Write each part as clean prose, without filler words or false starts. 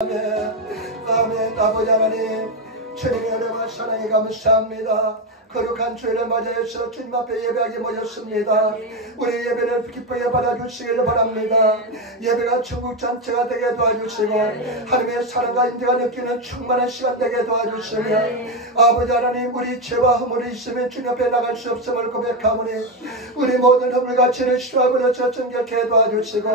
아멘. 아버지 하나님, 주님의 은혜와 사랑에 감사합니다. 거룩한 주일을 맞이해서 주님 앞에 예배하게 모였습니다. 우리 예배를 기쁘게 받아주시기를 바랍니다. 예배가 천국 잔치가 되게 도와주시고 하나님의 사랑과 인대가 느끼는 충만한 시간 되게 도와주시며, 아버지 하나님, 우리 죄와 허물이 있으면 주님 앞에 나갈 수 없음을 고백하오니 우리 모든 허물과 죄를 시도하고서 정결케 도와주시고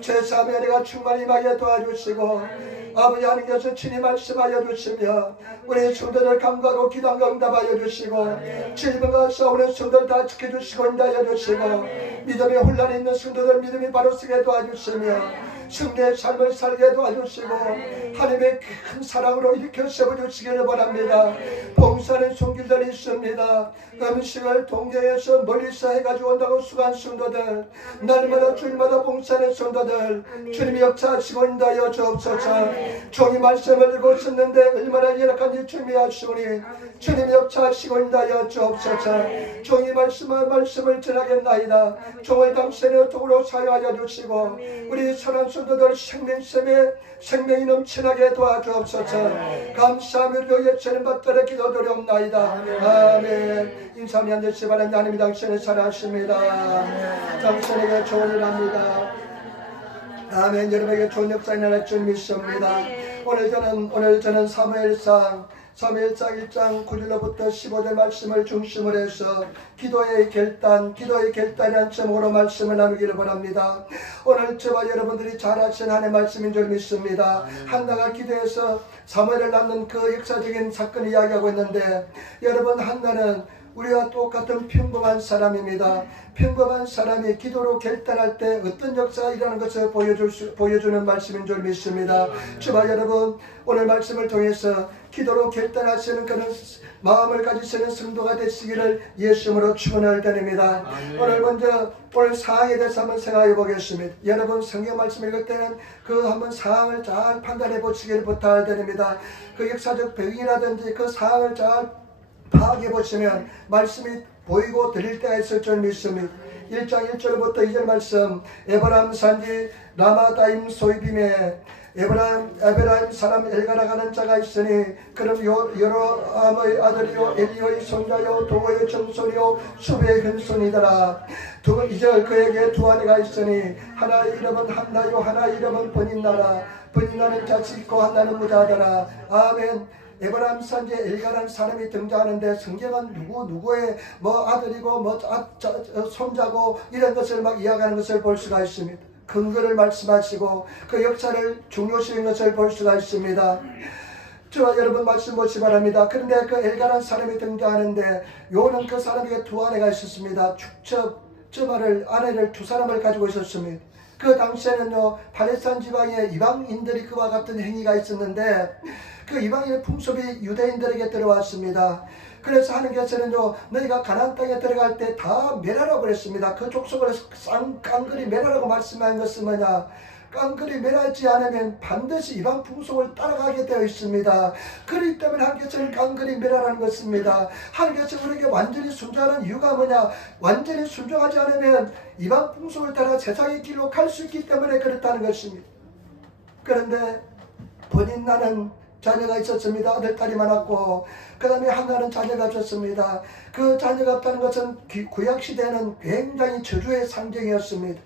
제3의 은혜가 충만히 임하게 도와주시고, 아버지 하나님께서 친히 말씀하여 주시며 우리 성도들 간구하고 기도한가 응답하여 주시고 질병과 싸우는 성도들 다 지켜주시고 인도하여 주시고 믿음에 혼란이 있는 성도들 믿음이 바로 서게 도와주시며 승리의 삶을 살게 도와주시고 하나님의 큰 사랑으로 일으켜 세워주시기를 바랍니다. 봉사하는 손길들이 있습니다. 음식을 동네에서 멀리서 해가지고 온다고 수고한 성도들, 날마다 주일마다 봉사하는 성도들 주님이 역사하시고 인도하여 주옵소서. 종이 말씀을 읽고 있었는데 얼마나 연약한지 주님이 아시오니 주님이 역사하시고 인도하여 주옵소서. 종이 말씀을 전하겠나이다. 종을 당신의 도구로 사용하여 주시고 우리 선한 성도들 생명이 넘치나게 도와주옵소서. 감사하며 예체는 받들어 기도드리옵나이다. 아멘. 인사하면 되시 바랍니다. 하나님이 당신을 사랑하십니다. 당신에게 좋은 일 합니다. 아멘. 여러분에게 좋은 역사 일어날 줄 믿습니다. 오늘 저는 사무엘상 1장 9절로부터 15절 말씀을 중심으로 해서 기도의 결단이란 제목으로 말씀을 나누기를 바랍니다. 오늘 저와 여러분들이 잘 아시는 하나님의 말씀인 줄 믿습니다. 한나가 기도해서 사무엘을 낳는 그 역사적인 사건을 이야기하고 있는데, 여러분, 한나는 우리와 똑같은 평범한 사람입니다. 평범한 사람이 기도로 결단할 때 어떤 역사가 일어나는 것을 보여주는 말씀인 줄 믿습니다. 저와 여러분, 오늘 말씀을 통해서 기도로 결단하시는 그런 마음을 가지시는 성도가 되시기를 예수님으로 축원을 드립니다. 오늘 상황에 대해서 한번 생각해 보겠습니다. 여러분, 성경 말씀 읽을 때는 그 한번 상황을 잘 판단해 보시기를 부탁드립니다. 그 역사적 배경이라든지 그 상황을 잘 파악해 보시면 말씀이 보이고 들릴 때가 있을 줄 믿습니다. 1장 1절부터 2절 말씀, 에브라임 산지 라마다임 소이빔에 에브라임 사람 엘가나가는 자가 있으니 그럼 여로암의 아들이요 엘리오의 손자요 도의 정손이요 수베의 큰손이더라. 2절, 그에게 두 아내가 있으니 하나의 이름은 한나요 하나의 이름은 버닌나라. 버닌나는 자식 있고 한나는 무자하더라. 아멘. 에브라임 산지에 엘가라는 사람이 등장하는데 성경은 누구의 아들이고 손자고 이런 것을 막 이야기하는 것을 볼 수가 있습니다. 근거를 말씀하시고 그 역사를 중요시한 것을 볼 수가 있습니다. 저와 여러분 말씀 보시기 바랍니다. 그런데 그 엘가라는 사람이 등장하는데 요는 그 사람에게 두 아내가 있었습니다. 아내를 두 사람을 가지고 있었습니다. 그 당시에는요, 팔레스타인 지방에 이방인들이 그와 같은 행위가 있었는데 그 이방인의 풍습이 유대인들에게 들어왔습니다. 그래서 하나님께서는요, 너희가 가나안 땅에 들어갈 때 다 멸하라고 그랬습니다. 그 족속을 깡그리 멸하라고 말씀한 것은 뭐냐? 깡그리 멸하지 않으면 반드시 이방 풍속을 따라가게 되어 있습니다. 그렇기 때문에 하나님께서는 깡그리 멸하라는 것입니다. 하나님께서 우리에게 완전히 순종하는 이유가 뭐냐? 완전히 순종하지 않으면 이방 풍속을 따라 세상의 길로 갈 수 있기 때문에 그렇다는 것입니다. 그런데 버닌나는 자녀가 있었습니다. 아들, 딸이 많았고, 그 다음에 한나는 자녀가 없었습니다. 그 자녀가 없다는 것은 구약시대에는 굉장히 저주의 상징이었습니다.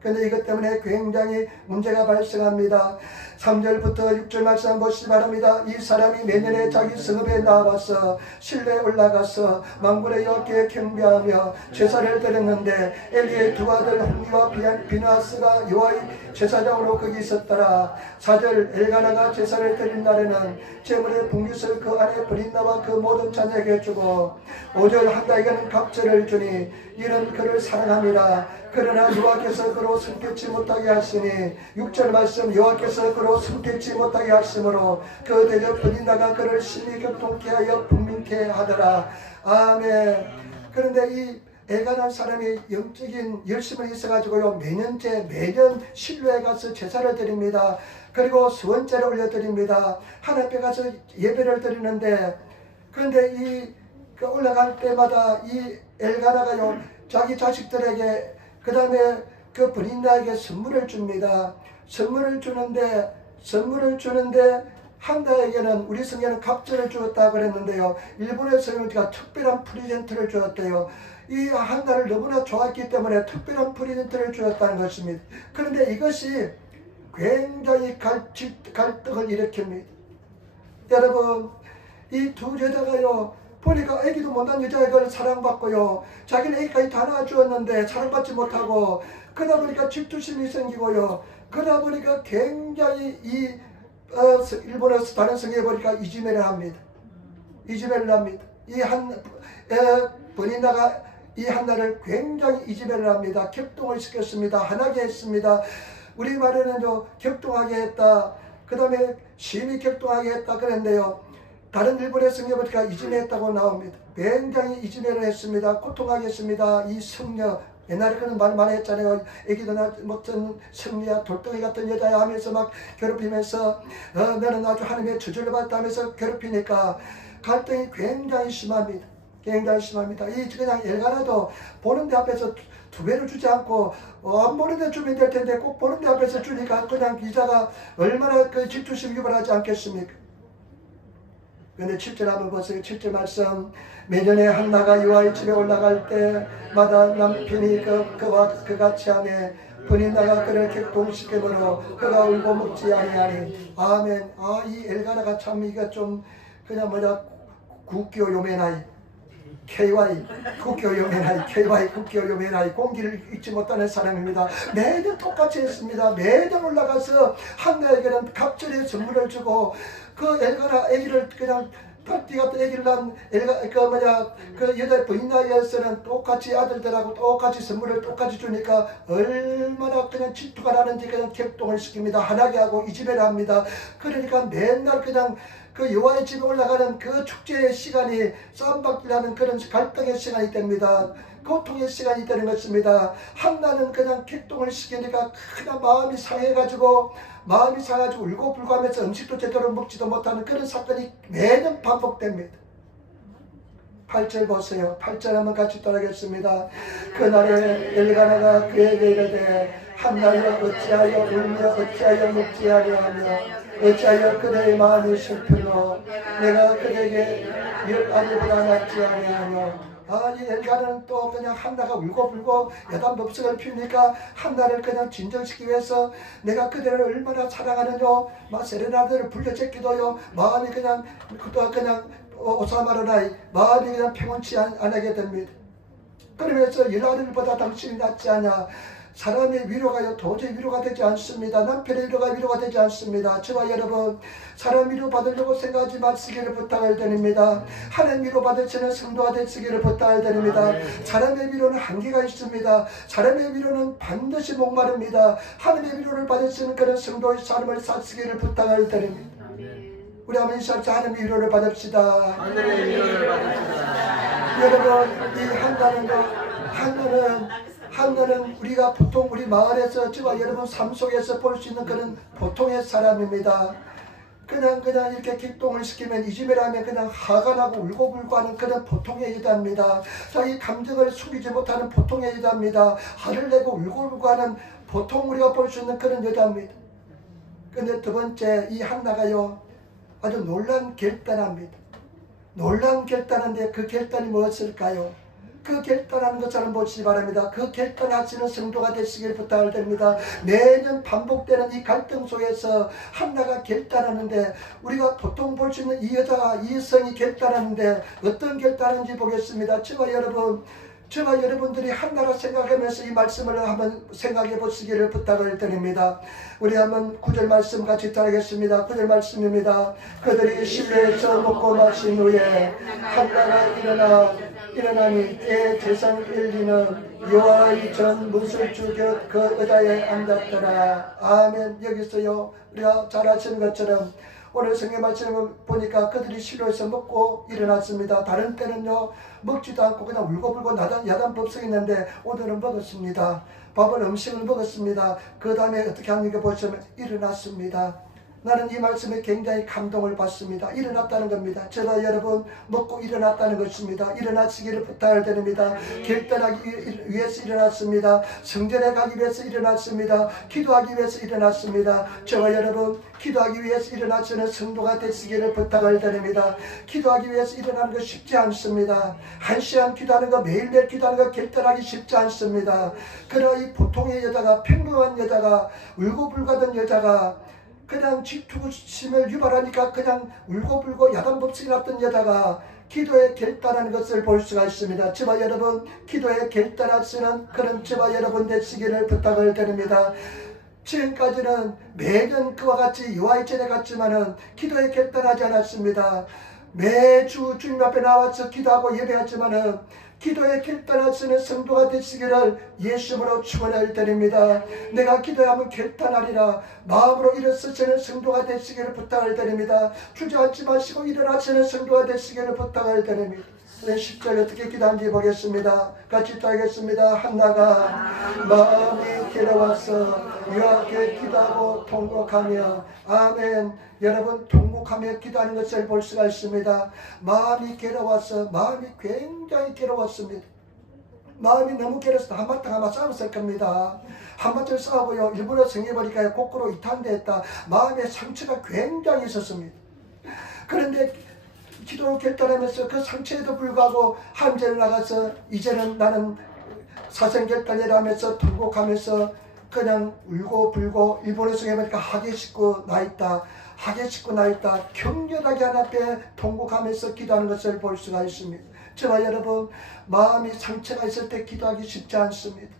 그런데 이것 때문에 굉장히 문제가 발생합니다. 3절부터 6절 말씀 보시기 바랍니다. 이 사람이 내년에 자기 성읍에 나와서 실내에 올라가서 만군의 여호와께 경배하며 제사를 드렸는데 엘리의 두 아들 홈리와 비나스가 여호와의 제사장으로 거기 있었더라. 4절, 엘가나가 제사를 드린 날에는 제물의 분깃을 그 안에 브린나와 그 모든 자녀에게 주고 5절, 한나에게는 각절을 주니 이는 그를 사랑함이라. 그러나 여호와께서 그로 성결치 못하게 하시니 6절 말씀, 여호와께서 그로 성결치 못하게 하심으로 그 대적 브린나가 그를 심히 격동케 하여 분민케 하더라. 아멘. 그런데 이 엘가나 사람이 영적인 열심을 있어가지고요, 매년 실로에 가서 제사를 드립니다. 그리고 수원제를 올려드립니다. 하나님 앞에 가서 예배를 드리는데, 그런데 올라갈 때마다 이 엘가나가요, 자기 자식들에게, 그 다음에 그 브린나에게 선물을 줍니다. 선물을 주는데 선물을 주는데 한나에게는 우리 성경에는 갑절을 주었다고 그랬는데요. 일본의 성경가 특별한 프레젠트를 주었대요. 이 한나를 너무나 좋아했기 때문에 특별한 프레젠트를 주었다는 것입니다. 그런데 이것이 굉장히 갈등을 일으킵니다. 여러분, 이 두 여자가요, 보니까 애기도 못난 여자애를 사랑받고요, 자기는 애기까지 다 낳아주었는데 사랑받지 못하고, 그러다 보니까 질투심이 생기고요, 그러다 보니까 굉장히 일본에서 다른 성경에 보니까 이지매를 합니다. 이지매를 합니다. 버니나가 이 한나를 굉장히 이지매를 합니다. 격동을 시켰습니다. 화나게 했습니다. 우리 말에는요, 격동하게 했다. 그 다음에 심히 격동하게 했다 그랬는데요. 다른 일본의 성경에 보니까 이지매했다고 나옵니다. 굉장히 이지매를 했습니다. 고통하게 했습니다. 이 성녀, 옛날에 그런 말 많이 했잖아요. 애기도 못된 성녀야, 돌덩이 같은 여자야 하면서 막 괴롭히면서 너는 아주 하나님의 저주를 받았다 하면서 괴롭히니까 갈등이 굉장히 심합니다. 굉장히 심합니다. 이 그냥 엘가나도 보는 데 앞에서 두 배를 주지 않고 안 보는 데 주면 될 텐데 꼭 보는 데 앞에서 주니까 그냥 기자가 얼마나 그 질투심 유발하지 않겠습니까? 근데 7절 한번 보세요. 7절 말씀. 매년에 한나가 여호와의 집에 올라갈 때마다 남편이 그와 그같이 하매 버니나가 그를 격동시키므로 그가 울고 먹지 아니하니. 아멘. 이 엘가나가 참 이게 좀 그냥 국교 요메나이 KY 국교 요메나이 KY 국교 요메나이 공기를 잊지 못하는 사람입니다. 매년 똑같이 했습니다. 매년 올라가서 한나에게는 갑절의 선물을 주고 그 엘가나 애기를 그냥 닭띠 같은 애기를 낳은 그 여자 버니나에서는 똑같이 아들들하고 똑같이 선물을 똑같이 주니까 얼마나 그냥 질투가 나는지 그냥 격동을 시킵니다. 화나게 하고 이지매를 합니다. 그러니까 맨날 그냥 그 여호와의 집에 올라가는 그 축제의 시간이 싸움받기라는 그런 갈등의 시간이 됩니다. 고통의 시간이 되는 것입니다. 한나는 그냥 격동을 시키니까 그냥 마음이 상해가지고 울고불고 하면서 음식도 제대로 먹지도 못하는 그런 사건이 매년 반복됩니다. 8절 보세요. 8절 한번 같이 따라하겠습니다. 그날에 엘가나가 그에게 이르되 한나여 어찌하여 울며 어찌하여 먹지 아니하며 어찌하여 그대의 마음이 슬프노 내가 그대에게 아들보다 낫지 아니하며. 이 엘가나는 또 그냥 한나가 울고불고 여단법석을 피우니까 한나를 그냥 진정시키기 위해서 내가 그대를 얼마나 사랑하느뇨 세레나데를 불러제끼도요 마음이 그냥 오사마르나이 마음이 그냥 평온치 않게 됩니다. 그러면서 아들보다 당신이 낫지 않냐. 사람의 위로가요 도저히 위로가 되지 않습니다. 남편의 위로가 되지 않습니다. 저와 여러분 사람 위로 받으려고 생각하지 마시기를 부탁을 드립니다. 하나님 위로 받으시는 성도가 되시기를 부탁을 드립니다. 사람의 위로는 한계가 있습니다. 사람의 위로는 반드시 목마릅니다. 하나님의 위로를 받으시는 그런 성도의 삶을 사시기를 부탁을 드립니다. 우리 한번 인사합시다. 하나님의 위로를 받읍시다. 하나님의 위로를 받읍시다. 여러분 이 한나는 우리가 보통 우리 마을에서 저와 여러분 삶 속에서 볼 수 있는 그런 보통의 사람입니다. 그냥 이렇게 격동을 시키면 이지매를 하면 그냥 화가 나고 울고불고 하는 그런 보통의 여자입니다. 자기 감정을 숨기지 못하는 보통의 여자입니다. 화를 내고 울고불고 하는 보통 우리가 볼 수 있는 그런 여자입니다. 근데 두 번째 이 한나가요 아주 놀라운 결단합니다. 놀라운 결단인데 그 결단이 무엇일까요? 그 결단하는 것처럼 보시기 바랍니다. 그 결단하시는 성도가 되시길 부탁을 드립니다. 매년 반복되는 이 갈등 속에서 한나가 결단하는데 우리가 보통 볼 수 있는 이 여자가 이 성이 결단하는데 어떤 결단인지 보겠습니다. 저와 여러분들이 한나라 생각하면서 이 말씀을 한번 생각해 보시기를 부탁을 드립니다. 우리 한번 9절 말씀 같이 따르겠습니다. 9절 말씀입니다. 그들이 실내에서 먹고 마신 후에 한나가 일어나니 때 재상 일리는 여호와의 전 무술 주곁 그 의자에 앉았더라. 아멘. 여기서요 우리가 잘 아시는 것처럼 오늘 성경 말씀을 보니까 그들이 실로에서 먹고 일어났습니다. 다른 때는요 먹지도 않고 그냥 울고불고 야단법석이 있는데 오늘은 먹었습니다. 밥을 음식을 먹었습니다. 그 다음에 어떻게 하는가 보시면 일어났습니다. 나는 이 말씀에 굉장히 감동을 받습니다. 일어났다는 겁니다. 제가 여러분 먹고 일어났다는 것입니다. 일어나시기를 부탁을 드립니다. 결단하기 위해서 일어났습니다. 성전에 가기 위해서 일어났습니다. 기도하기 위해서 일어났습니다. 제가 여러분 기도하기 위해서 일어나시는 성도가 되시기를 부탁을 드립니다. 기도하기 위해서 일어나는 거 쉽지 않습니다. 1시간 기도하는 거, 매일매일 기도하는 거 결단하기 쉽지 않습니다. 그러나 이 보통의 여자가, 평범한 여자가, 울고불고하던 여자가 그냥 질투심을 유발하니까 그냥 울고불고 야단법석이 났던 여자가 기도에 결단하는 것을 볼 수가 있습니다. 저와 여러분 기도에 결단하시는 그런 저와 여러분 되시기를 부탁을 드립니다. 지금까지는 매년 그와 같이 유아일전에 갔지만은 기도에 결단하지 않았습니다. 매주 주님 앞에 나와서 기도하고 예배하지만은 기도에 결단하시는 성도가 되시기를 예수님으로 축원을 드립니다. 내가 기도하면 결단하리라. 마음으로 일어서시는 성도가 되시기를 부탁을 드립니다. 주저앉지 마시고 일어나시는 성도가 되시기를 부탁을 드립니다. 10절 어떻게 기도하는지 보겠습니다. 같이 따겠습니다. 한나가 마음이 괴로워서 여호와께 기도하고 통곡하며. 아멘. 여러분 통곡하며 기도하는 것을 볼 수가 있습니다. 마음이 괴로워서, 마음이 굉장히 괴로웠습니다. 마음이 너무 괴로워서 한바탕 아마 싸웠을 겁니다. 한바탕 싸우고요, 일부러 성해버리니까 거꾸로 이탄대했다. 마음의 상처가 굉장히 있었습니다. 그런데 기도로 결단하면서 그 상처에도 불구하고 함전에 나가서 이제는 나는 사생결단이라 하면서 통곡하면서 그냥 울고불고, 일본에서 해보니까 하게 싣고 나있다, 하게 싣고 나있다, 격렬하게 하나님 앞에 통곡하면서 기도하는 것을 볼 수가 있습니다. 저와 여러분 마음이 상처가 있을 때 기도하기 쉽지 않습니다.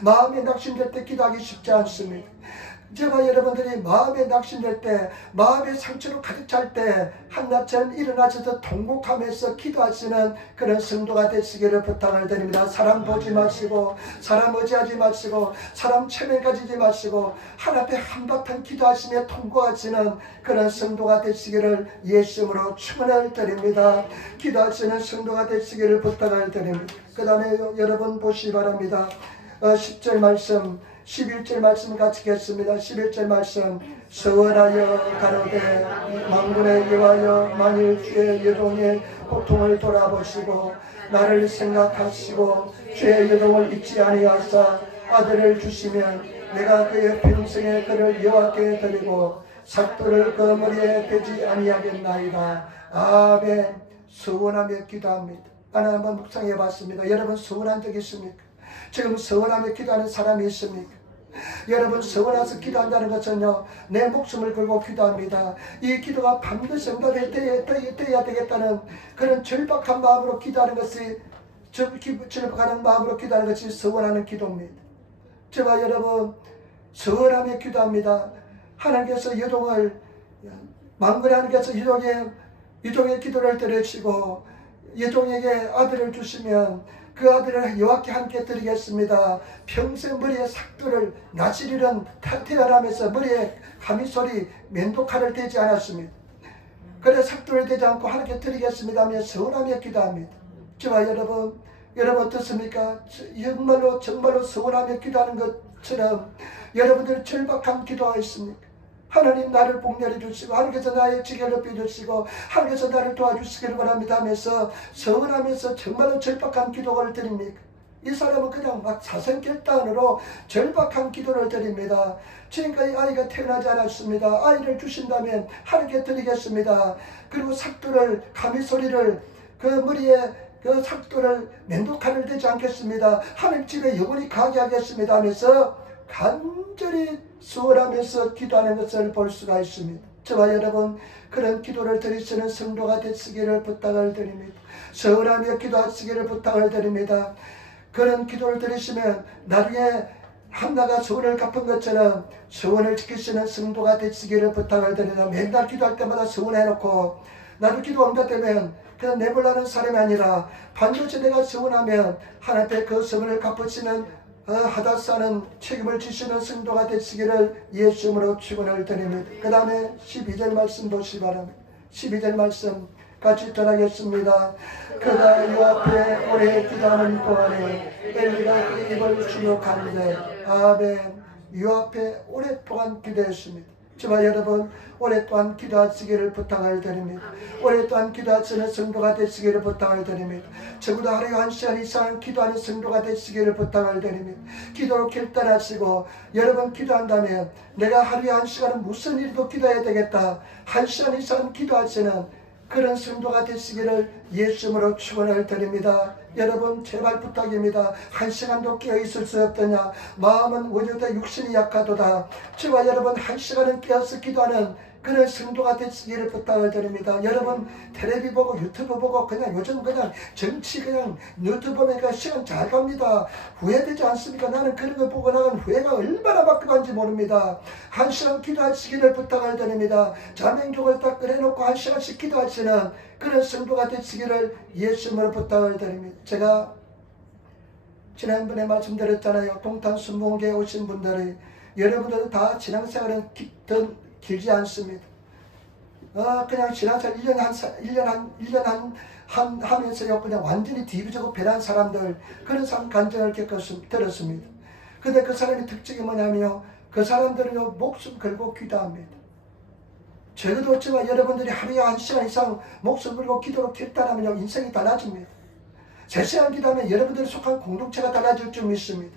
마음이 낙심될 때 기도하기 쉽지 않습니다. 저와 여러분들이 마음에 낙심될 때, 마음의 상처로 가득 찰 때 한나처럼 일어나셔서 통곡하면서 기도하시는 그런 성도가 되시기를 부탁을 드립니다. 사람 보지 마시고, 사람 의지하지 마시고, 사람 체면 가지지 마시고 하나님 앞에 한바탕 기도하시며 통곡하시는 그런 성도가 되시기를 예수님으로 축원을 드립니다. 기도하시는 성도가 되시기를 부탁을 드립니다. 그 다음에 여러분 보시기 바랍니다. 10절 말씀, 11절 말씀 같이 읽겠습니다. 11절 말씀. 서원하여 가로되 만군의 여호와여, 만일 주의 여종의 고통을 돌아보시고 나를 생각하시고 주의 여종을 잊지 아니하사 아들을 주시면 내가 그의 평생에 그를 여호와께 드리고 삭도를 그 머리에 대지 아니하겠나이다. 아멘. 서원하며 기도합니다. 나는 한번 묵상해 봤습니다. 여러분 서원한 적 있습니까? 지금 서원하며 기도하는 사람이 있습니까? 여러분 서원해서 기도한다는 것은요, 내 목숨을 걸고 기도합니다. 이 기도가 반드시 응답이 되어야 되겠다는 그런 절박한 마음으로 기도하는 것이, 절박하는 마음으로 기도하는 것이 서원하는 기도입니다. 저와 여러분 서원하며 기도합니다. 하나님께서 여종을, 만군의 하나님께서 여종의 기도를 들으시고 여종에게 아들을 주시면 그 아들을 여호와께 함께 드리겠습니다. 평생 머리에 삭도를, 나시릴은 태어나면서 머리에 가미소리, 맨도칼을 대지 않았습니다. 그래 삭도를 대지 않고 하나님께 드리겠습니다 하며 서원하며 기도합니다. 저와 여러분 어떻습니까? 정말로 서원하며 기도하는 것처럼 여러분들 절박한 기도가 있습니까? 하나님 나를 복렬해 주시고 하나님께서 나의 지경을 높여 주시고 하나님께서 나를 도와주시기를 바랍니다 하면서 서원하면서 정말로 절박한 기도를 드립니까? 이 사람은 그냥 막 사생결단으로 절박한 기도를 드립니다. 지금까지 아이가 태어나지 않았습니다. 아이를 주신다면 하나님께 드리겠습니다. 그리고 삭도를, 가미소리를, 그 머리에 그 삭도를, 맨도칼을 대지 않겠습니다. 하나님 집에 영원히 가게 하겠습니다 하면서 간절히 수월하면서 기도하는 것을 볼 수가 있습니다. 저와 여러분 그런 기도를 드리시는 성도가 되시기를 부탁을 드립니다. 수월하며 기도하시기를 부탁을 드립니다. 그런 기도를 드리시면 나중에 한나가 소원을 갚은 것처럼 소원을 지키시는 성도가 되시기를 부탁을 드립니다. 맨날 기도할 때마다 소원해놓고 나도 기도 응답되면 그냥 내몰라는 사람이 아니라 반드시 내가 소원하면 하나님 앞에 그 소원을 갚으시는 하다사는 책임을 지시는 성도가 되시기를 예수님으로 축원을 드립니다. 그 다음에 12절 말씀 보시기 바랍니다. 12절 말씀 같이 전하겠습니다. 그가 요 앞에 오래 기도하는 동안에 엘리가 그 입을 주목하는데. 아멘. 요 앞에 오랫동안 기도했습니다. 저와 여러분 올해 또한 기도하시기를 부탁을 드립니다. 올해 또한 기도하시는 성도가 되시기를 부탁을 드립니다. 적어도 하루에 1시간 이상 기도하는 성도가 되시기를 부탁을 드립니다. 기도로 결단하시고 여러분 기도한다면 내가 하루에 1시간은 무슨 일도 기도해야 되겠다. 1시간 이상 기도하시는 그런 성도가 되시기를 예수님으로 축원을 드립니다. 여러분 제발 부탁입니다. 1시간도 깨어있을 수 없더냐. 마음은 원효다 육신이 약하도다. 저와 여러분 1시간은 깨어서 기도하는 그런 성도가 되시기를 부탁을 드립니다. 여러분 텔레비 보고 유튜브 보고 그냥 요즘 그냥 정치 그냥 유튜브 보니까 시간 잘 갑니다. 후회되지 않습니까? 나는 그런 거 보고 나간 후회가 얼마나 막급한지 모릅니다. 1시간 기도하시기를 부탁을 드립니다. 자명족을 딱 끓여놓고 1시간씩 기도하시는 그런 성도가 되시기를 예수님으로 부탁을 드립니다. 제가 지난번에 말씀드렸잖아요. 동탄순복음교회 오신 분들이 여러분들도 다 신앙생활은 길지 않습니다. 그냥 신앙생활 1년 하면서요, 그냥 완전히 뒤비지고 변한 사람들, 그런 감정을 들었습니다. 근데 그 사람의 특징이 뭐냐면요, 그 사람들은요, 목숨 걸고 기도합니다. 적어도 없지만 여러분들이 하루에 1시간 이상 목숨 걸고 기도로 결단하면요, 인생이 달라집니다. 3시간 기도하면 여러분들이 속한 공동체가 달라질 줄 믿습니다.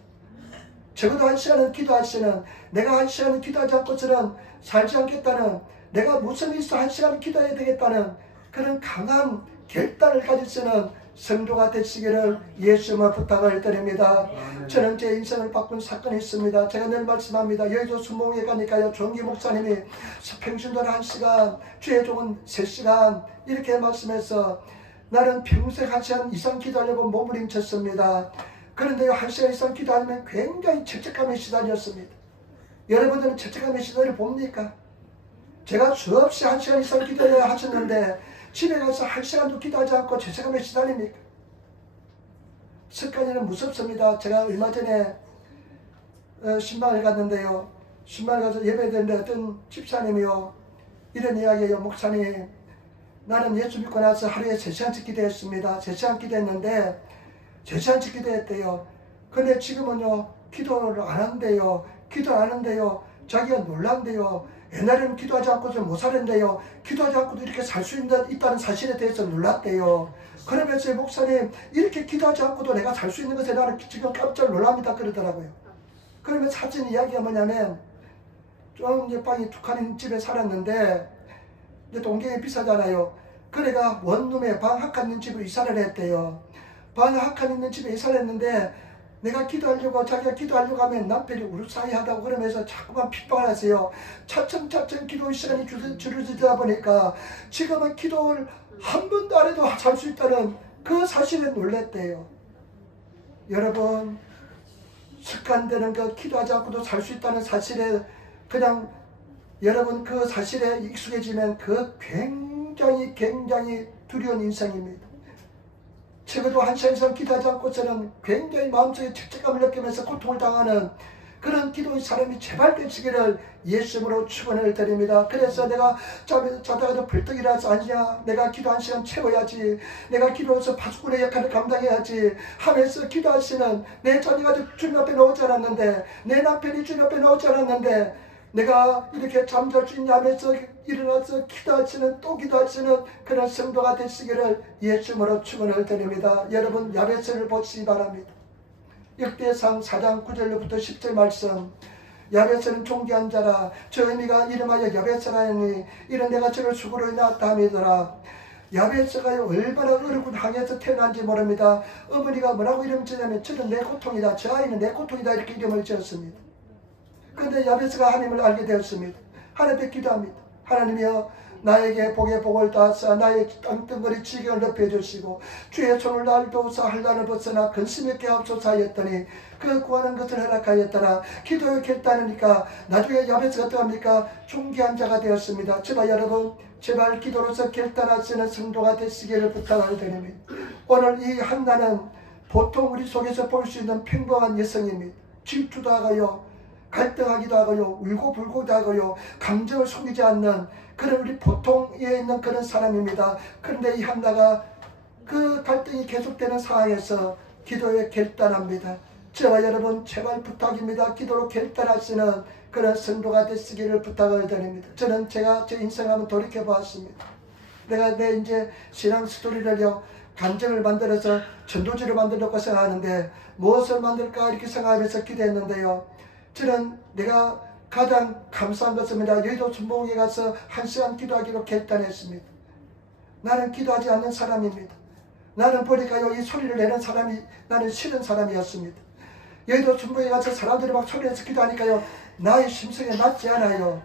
적어도 1시간은 기도하시는, 내가 1시간은 기도하지 않고서는 살지 않겠다는, 내가 무슨 일이 있어 1시간은 기도해야 되겠다는 그런 강한 결단을 가지시는 성도가 되시기를 예수님의 부탁을 드립니다. 저는 제 인생을 바꾼 사건이 있습니다. 제가 늘 말씀합니다. 여의도 순복음에 가니까요, 종기 목사님이 평신도는 1시간, 주의 종은 3시간 이렇게 말씀해서 나는 평생 1시간 이상 기도하려고 몸부림쳤습니다. 그런데요, 1시간 이상 기도하면 굉장히 죄책감에 시달렸습니다. 여러분들은 죄책감에 시달려 봅니까? 제가 수없이 1시간 이상 기도해야 하셨는데 집에 가서 1시간도 기도하지 않고 죄책감에 시달립니까? 습관이는 무섭습니다. 제가 얼마 전에 신방을 갔는데요. 신방을 가서 예배드렸는데 어떤 집사님이요, 이런 이야기예요. 목사님, 나는 예수 믿고 나서 하루에 3시간씩 기도했습니다. 3시간 기도했는데 3시간씩 기도했대요. 근데 지금은요, 기도를 안 한대요. 기도 안 하는데요, 자기가 놀란대요. 옛날에는 기도하지 않고서 못 살았는데요, 기도하지 않고도 이렇게 살 수 있다는 사실에 대해서 놀랐대요. 그러면서 목사님, 이렇게 기도하지 않고도 내가 살 수 있는 것에 나는 지금 깜짝 놀랍니다 그러더라고요. 그러면 사진 이야기가 뭐냐면, 좀 이제 방이 두 칸인 집에 살았는데 이제 동경이 비싸잖아요. 그래가 원룸에 방 한 칸 있는 집으로 이사를 했대요. 방 한 칸 있는 집에 이사를 했는데 내가 기도하려고, 자기가 기도하려고 하면 남편이 우르사이 하다고 그러면서 자꾸만 핍박을 하세요. 차츰차츰 기도 시간이 줄어들다 보니까 지금은 기도를 한 번도 안 해도 살 수 있다는 그 사실에 놀랬대요. 여러분, 습관되는 그 기도하지 않고도 살 수 있다는 사실에 그냥 여러분 그 사실에 익숙해지면 그 굉장히 두려운 인생입니다. 적어도 1시간 이상 기도하지 않고서는 굉장히 마음속에 죄책감을 느끼면서 고통을 당하는 그런 기도의 사람이 제발 되시기를 예수님으로 축원을 드립니다. 그래서 내가 자다가도 벌떡 일어나서 아니야, 내가 기도 1시간 채워야지, 내가 기도해서 파수꾼의 역할을 감당해야지 하면서 기도하시는 내 자녀가 주님 앞에 나오지 않았는데, 내 남편이 주님 앞에 나오지 않았는데 내가 이렇게 잠잘 수 있냐 하면서 일어나서 기도하시는, 또 기도하시는 그런 성도가 되시기를 예수님으로 축원을 드립니다. 여러분, 야베스를 보시기 바랍니다. 역대상 4장 9절로부터 10절 말씀. 야베스는 존귀한 자라, 저 의미가 이름하여 야베스라 하니 이런 내가 저를 수고로 낳았다 함이더라. 야베스가 얼마나 어렵고 항에서 태어난지 모릅니다. 어머니가 뭐라고 이름 지냐면 저는 내 고통이다, 저 아이는 내 고통이다 이렇게 이름을 지었습니다. 그런데 야베스가 하나님을 알게 되었습니다. 하나님께 기도합니다. 하나님이여, 나에게 복의 복을 다하사 나의 땅덩어리 지경을 높여주시고 주의 손을 날 도우사 한란을 벗어나 근심 있게 하옵소서 하였더니 그 구하는 것을 허락하였더라. 기도의 결단이니까 나중에 야베스가 어떡합니까? 존귀한 자가 되었습니다. 제발 여러분, 제발 기도로서 결단하시는 성도가 되시기를 부탁을 드립니다. 오늘 이 한나는 보통 우리 속에서 볼 수 있는 평범한 여성입니다. 질투도 하고요, 갈등하기도 하고요, 울고불고도 하고요, 감정을 속이지 않는 그런 우리 보통에 있는 그런 사람입니다. 그런데 이 한나가 그 갈등이 계속되는 상황에서 기도에 결단합니다. 저와 여러분, 제발 부탁입니다. 기도로 결단하시는 그런 성도가 되시기를 부탁을 드립니다. 저는 제가 제 인생을 한번 돌이켜 보았습니다. 내가 내 이제 신앙 스토리를요, 간증을 만들어서 전도지를 만들려고 생각하는데 무엇을 만들까 이렇게 생각하면서 기도했는데요. 저는 내가 가장 감사한 것입니다. 여의도 순복음에 가서 1시간 기도하기로 결단했습니다. 나는 기도하지 않는 사람입니다. 나는 보니까요, 이 소리를 내는 사람이 나는 싫은 사람이었습니다. 여의도 순복음에 가서 사람들이 막 소리내서 기도하니까요, 나의 심성에 맞지 않아요.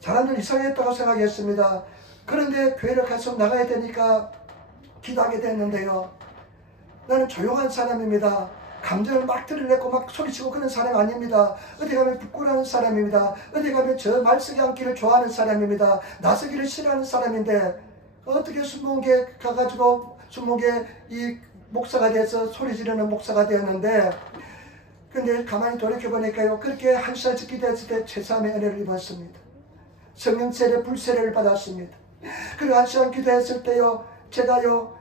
사람들 이상했다고 생각했습니다. 그런데 교회를 계속 나가야 되니까 기도하게 됐는데요. 나는 조용한 사람입니다. 감정을 막 드러내고 막 소리치고 그런 사람이 아닙니다. 어디 가면 부끄러운 사람입니다. 어디 가면 저 말쓰기 앉기를 좋아하는 사람입니다. 나서기를 싫어하는 사람인데 어떻게 순복음에 가가지고 순복음에 이 목사가 돼서 소리 지르는 목사가 되었는데, 근데 가만히 돌이켜보니까요, 그렇게 1시간씩 기도했을 때 제3의 은혜를 입었습니다. 성령 세례, 불세례를 받았습니다. 그리고 1시간 기도했을 때요, 제가요,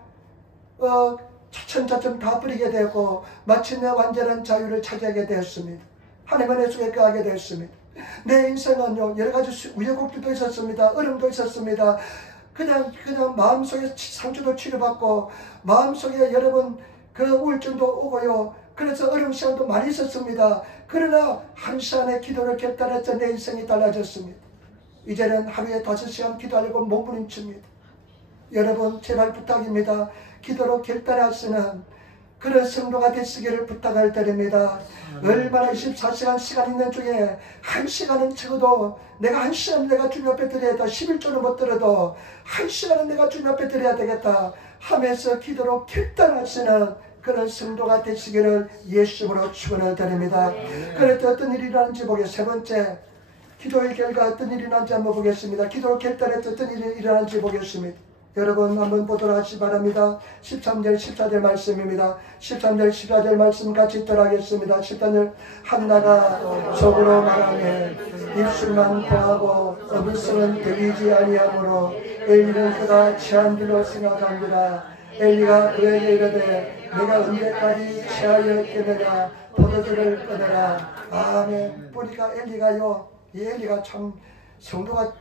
차츰차츰 다 버리게 되고 마침내 완전한 자유를 차지하게 되었습니다. 하나님의 은혜 속에 거하게 되었습니다. 내 인생은요, 여러 가지 우여곡절도 있었습니다. 어려움도 있었습니다. 그냥 마음속에 상처도 치료받고 마음속에 여러분 그 우울증도 오고요. 그래서 어려운 시간도 많이 있었습니다. 그러나 1시간의 기도를 결단했자 내 인생이 달라졌습니다. 이제는 하루에 5시간 기도하려고 몸부림칩니다. 여러분 제발 부탁입니다. 기도로 결단하시는 그런 성도가 되시기를 부탁을 드립니다. 얼마나 24시간 시간 있는 중에 1시간은 적어도 내가 1시간 내가 주님 앞에 드려야겠다. 11조는 못 들어도 1시간은 내가 주님 앞에 드려야 되겠다 하면서 기도로 결단하시는 그런 성도가 되시기를 예수님으로 축원을 드립니다. 그럴 때 어떤 일이 일어나는지 보겠습니다. 세 번째, 기도의 결과 어떤 일이 일어나는지 한번 보겠습니다. 기도로 결단했을 때 어떤 일이 일어나는지 보겠습니다. 여러분 한번 보도록 하시기 바랍니다. 13절 14절 말씀입니다. 13절 14절 말씀 같이 따라하겠습니다. 13절 한나가 속으로 말하네 입술만 통하고 어불성은 들리지 아니하므로 엘리는 그가 취한 줄로 생각하니라. 엘리가 그에게 이르되 내가 언제까지 취하여 있겠느냐 포도주를 끊어라. 아멘. 보니까 엘리가요, 이 엘리가 참 성도가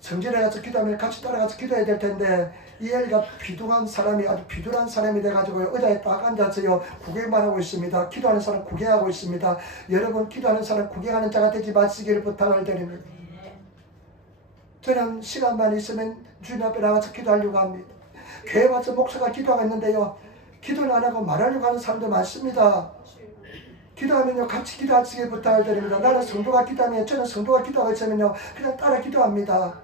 성전에 가서 기도하면 같이 따라가서 기도해야 될 텐데 이 엘리가 비둥한 사람이 아주 비둔한 사람이 돼가지고요, 의자에 딱 앉아서요 구경만 하고 있습니다. 기도하는 사람 구경하고 있습니다. 여러분 기도하는 사람 구경하는 자가 되지 마시기를 부탁을 드립니다. 저는 시간만 있으면 주님 앞에 나와서 기도하려고 합니다. 교회 와서 목사가 기도하고 있는데요, 기도는 안 하고 말하려고 하는 사람도 많습니다. 기도하면요 같이 기도하시길 부탁을 드립니다. 나는 성도가 기도하면, 저는 성도가 기도하고 있으면요 그냥 따라 기도합니다.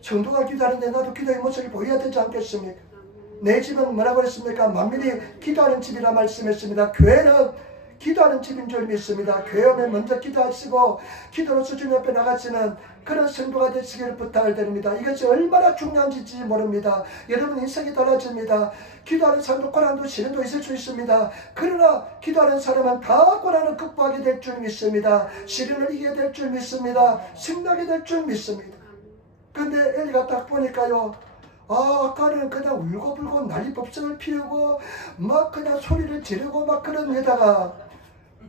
성도가 기도하는데 나도 기도의 모습을 보여야 되지 않겠습니까? 내 집은 뭐라고 했습니까? 만민이 기도하는 집이라 말씀했습니다. 교회는 기도하는 집인 줄 믿습니다. 교회 오면 먼저 기도하시고 기도로서 주님 앞에 나가시는 그런 성도가 되시기를 부탁을 드립니다. 이것이 얼마나 중요한지 모릅니다. 여러분 인생이 달라집니다. 기도하는 사람도 고난도 시련도 있을 수 있습니다. 그러나 기도하는 사람은 다 고난을 극복하게 될 줄 믿습니다. 시련을 이기게 될 줄 믿습니다. 승리하게 될 줄 믿습니다. 근데 엘리가 딱 보니까요, 아까는 그냥 울고불고 난리법석을 피우고 막 그냥 소리를 지르고 막 그런 데다가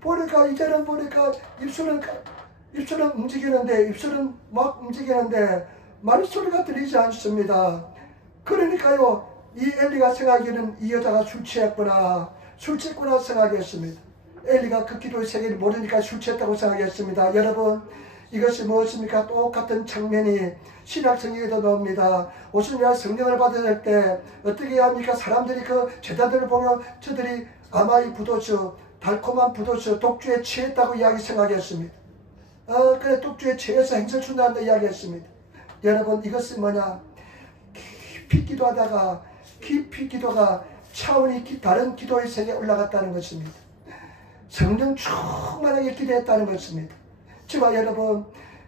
보니까 이제는 보니까 입술은 움직이는데, 입술은 막 움직이는데 말소리가 들리지 않습니다. 그러니까요, 이 엘리가 생각하기에는 이 여자가 술 취했구나 생각했습니다. 엘리가 그 기도의 세계를 모르니까 술 취했다고 생각했습니다. 여러분 이것이 무엇입니까? 똑같은 장면이 신약성경에도 나옵니다. 오순절 성령을 받을 때 어떻게 해야 합니까? 사람들이 그 제자들을 보면 저들이 아마 이 부도주, 달콤한 부도주, 독주에 취했다고 생각했습니다. 그래 독주에 취해서 행설 준다는 이야기했습니다. 여러분 이것은 뭐냐? 깊이 기도하다가 깊이 기도가 차원이 다른 기도의 세계에 올라갔다는 것입니다. 성령 충만하게 기도했다는 것입니다. 저와 여러분,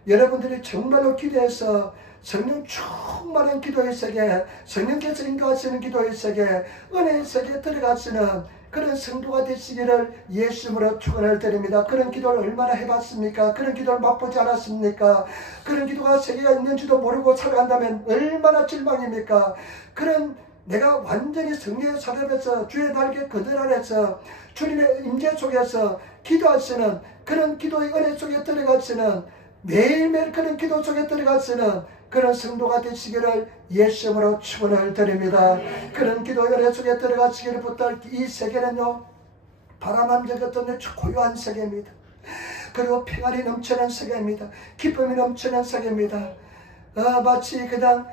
여러분들이 정말로 기도해서 성령 충만한 기도의 세계, 성령께서 인도하시는 기도의 세계, 은혜의 세계에 들어가시는 그런 성도가 되시기를 예수님으로 축원을 드립니다. 그런 기도를 얼마나 해봤습니까? 그런 기도를 맛보지 않았습니까? 그런 기도가 세계가 있는지도 모르고 살아간다면 얼마나 절망입니까? 그런 내가 완전히 성령의 사람에서 주의 날개 그늘 아래서 주님의 임재 속에서 기도하시는 그런 기도의 은혜 속에 들어가시는 매일매일 그런 기도 속에 들어가서는 그런 성도가 되시기를 예수님으로 축원을 드립니다. 그런 기도 은혜 속에 들어가시기를 부탁. 이 세계는요, 바람한 적 없던 고요한 세계입니다. 그리고 평안이 넘치는 세계입니다. 기쁨이 넘치는 세계입니다. 마치 그냥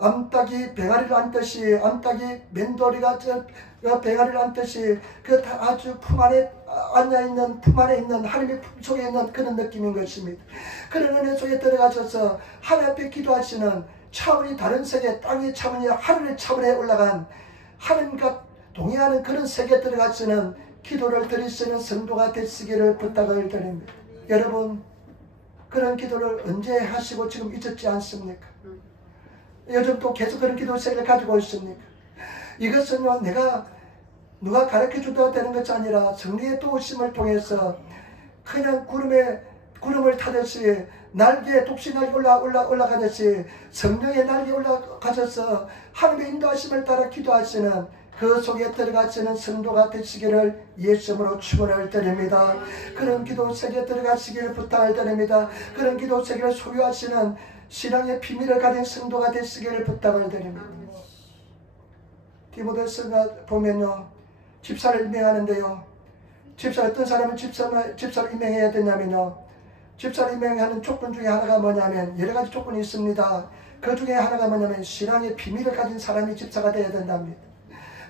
암탉이 병아리를 안듯이, 암탉이 맹돌이가 병아리를 안듯이 그 아주 품 안에 앉아있는, 품 안에 있는 하나님의 품 속에 있는 그런 느낌인 것입니다. 그런 은혜 속에 들어가셔서 하나님 앞에 기도하시는 차원이 다른 세계, 땅의 차원이 하늘의 차원에 올라간 하나님과 동의하는 그런 세계에 들어가시는 기도를 드리시는 성도가 되시기를 부탁을 드립니다. 여러분, 그런 기도를 언제 하시고 지금 잊었지 않습니까? 요즘 또 계속 그런 기도 세계를 가지고 있습니까? 이것은요, 내가 누가 가르쳐 준다고 되는 것이 아니라 성령의 도우심을 통해서 그냥 구름을 타듯이 날개, 독수리 날개 올라가듯이 성령의 날개 올라가셔서 하나님의 인도하심을 따라 기도하시는 그 속에 들어가시는 성도가 되시기를 예수님으로 축원을 드립니다. 그런 기도 세계에 들어가시기를 부탁을 드립니다. 그런 기도 세계를 소유하시는 신앙의 비밀을 가진 성도가 되시기를 부탁을 드립니다. 디모데서가 보면요, 집사를 임명하는데요, 어떤 사람은 집사를 임명해야 되냐면요, 집사를 임명하는 조건 중에 하나가 뭐냐면, 여러 가지 조건이 있습니다. 그 중에 하나가 뭐냐면 신앙의 비밀을 가진 사람이 집사가 되어야 된답니다.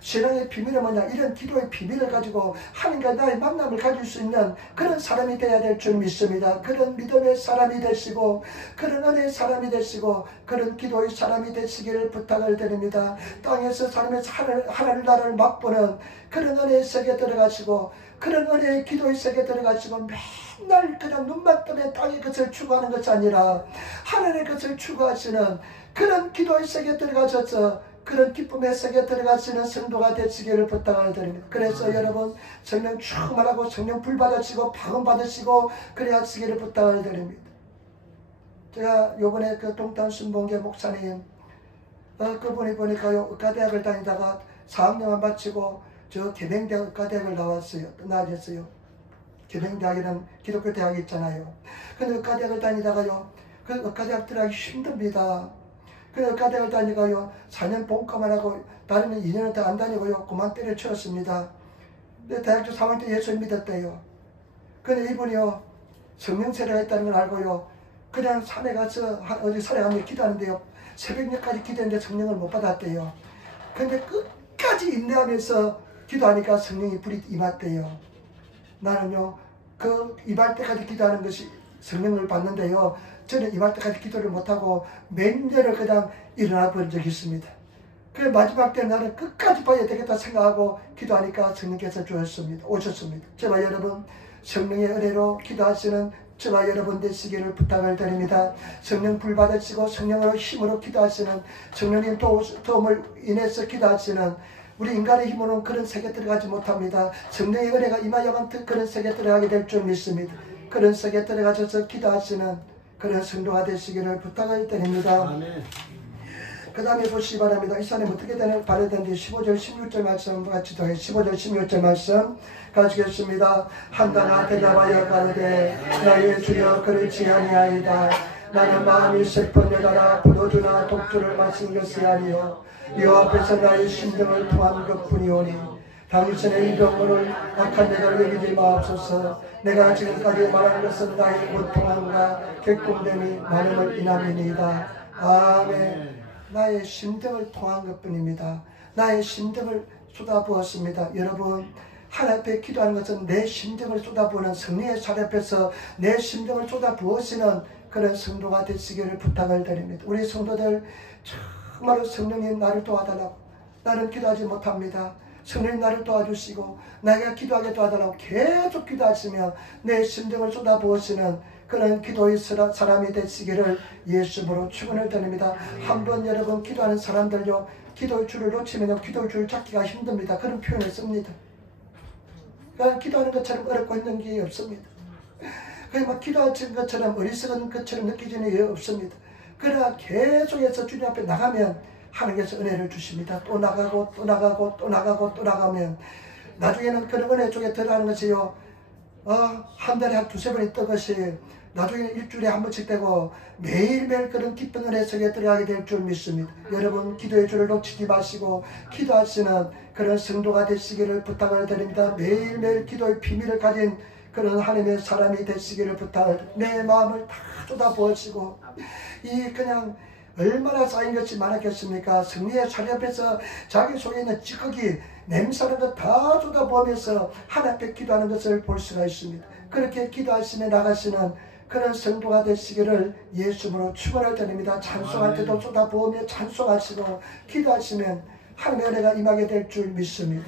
신앙의 비밀은 뭐냐? 이런 기도의 비밀을 가지고 하나님과 나의 만남을 가질 수 있는 그런 사람이 되어야 될 줄 믿습니다. 그런 믿음의 사람이 되시고, 그런 은혜의 사람이 되시고, 그런 기도의 사람이 되시기를 부탁을 드립니다. 땅에서 삶에서 하나님 나라를 맛보는 그런 은혜의 세계에 들어가시고, 그런 은혜의 기도의 세계에 들어가시고, 맨날 그냥 눈만 뜨면 땅의 것을 추구하는 것이 아니라 하늘의 것을 추구하시는 그런 기도의 세계에 들어가셔서 그런 기쁨의 세계에 들어가시는 성도가 되시기를 부탁을 드립니다. 그래서 여러분, 성령 충만하고 성령 불 받으시고 방언 받으시고 그래 하시기를 부탁을 드립니다. 제가 요번에 그 동탄 순봉계 목사님, 그분이 보니까 의과대학을 다니다가 4학년만 마치고 저 계명대학 의과대학을 나왔어요. 계명대학이라는 기독교 대학이 있잖아요. 근데 의과대학을 다니다가요, 그 의과대학 들어가기 힘듭니다. 그래서 의과대학을 다니고요, 4년 본과만 하고 다니면 2년을 더 안 다니고요, 그만 때려치웠습니다. 근데 대학교 3학년 때 예수를 믿었대요. 근데 이분이요, 성령세례가 있다는 걸 알고요, 그냥 산에 가서 어디 산에 가면 기도하는데요, 새벽녘까지 기도했는데 성령을 못 받았대요. 근데 끝까지 인내하면서 기도하니까 성령이 불이 임했대요. 나는요, 그 임할 때까지 기도하는 것이 성령을 받는데요, 저는 임할 때까지 기도를 못하고 몇 년을 그냥 일어나 본 적이 있습니다. 그 마지막 때 나는 끝까지 봐야 되겠다 생각하고 기도하니까 성령께서 오셨습니다. 저와 여러분, 성령의 은혜로 기도하시는 저와 여러분 되시기를 부탁을 드립니다. 성령 불 받으시고 성령으로 힘으로 기도하시는, 성령님 도움을 인해서 기도하시는, 우리 인간의 힘으로는 그런 세계에 들어가지 못합니다. 성령의 은혜가 임하여만 그런 세계에 들어가게 될 줄 믿습니다. 그런 세계에 들어가셔서 기도하시는 그런 성도가 되시기를 부탁을 드립니다. 아멘. 그 다음에 보시기 바랍니다. 이 사람이 어떻게 바라야 되는지 15절 16절 말씀 같이 더해 15절 16절 말씀 가지겠습니다. 한가나 대답하여 가로되 나의 주여 그렇지 아니하이다. 나는 마음이 슬픈 여자라 포도주나 독주를 마신 것이 아니요 이 앞에서 나의 심정을 통한 것뿐이오니 당신의 이 병으로 악한 내가 여기지 마옵소서. 내가 지금까지 말한 것은 나의 고통함과 객공됨이 많음을 인함이니이다. 아멘. 나의 심정을 통한 것뿐입니다. 나의 심정을 쏟아부었습니다. 여러분, 하나님 앞에 기도하는 것은 내 심정을 쏟아부는 성령의 살 앞에서 내 심정을 쏟아부으시는 그런 성도가 되시기를 부탁을 드립니다. 우리 성도들 정말로 성령님 나를 도와달라고, 나는 기도하지 못합니다. 성령님 나를 도와주시고 내가 기도하게 도와달라고 계속 기도하시며 내 심정을 쏟아부으시는 그런 기도의 사람이 되시기를 예수님으로 축원을 드립니다. 한번 여러분 기도하는 사람들요, 기도의 줄을 놓치면 기도의 줄을 잡기가 힘듭니다. 그런 표현을 씁니다. 그러니까 기도하는 것처럼 어렵고 힘든 게 없습니다. 그냥 막 기도하는 것처럼 어리석은 것처럼 느끼지는 게 없습니다. 그러나 계속해서 주님 앞에 나가면 하나님께서 은혜를 주십니다. 또 나가고 또 나가고 또 나가고 또 나가면 나중에는 그런 은혜 쪽에 들어가는 것이요, 한 달에 한 두세 번 있던 것이 나중에 일주일에 한 번씩 되고 매일매일 그런 기쁜 은혜 속에 들어가게 될 줄 믿습니다. 여러분 기도의 줄을 놓치지 마시고 기도하시는 그런 성도가 되시기를 부탁을 드립니다. 매일매일 기도의 비밀을 가진 그런 하나님의 사람이 되시기를 부탁을, 내 마음을 다 쏟아부으시고 이 그냥 얼마나 쌓인 것이 많았겠습니까? 승리의 자리 앞에서 자기 속에 있는 찌꺼기 냄새나는 것 다 쏟아부으면서 하나님 앞에 기도하는 것을 볼 수가 있습니다. 그렇게 기도하시며 나가시는 그런 성도가 되시기를 예수님으로 축원을 드립니다. 찬송할 때도 쏟아부으며 찬송하시고 기도하시면 하나님의 은혜가 임하게 될 줄 믿습니다.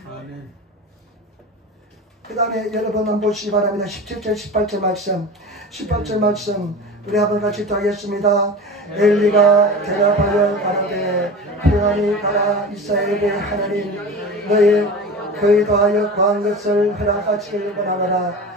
그 다음에 여러분 한번 보시기 바랍니다. 17절 18절 말씀 우리 한번 같이 또 하겠습니다. 엘리가 대답하여 가라되 평안히 가라. 이스라엘의 하나님 너희 그에 더하여 구한 것을 허락하시길 원하노라.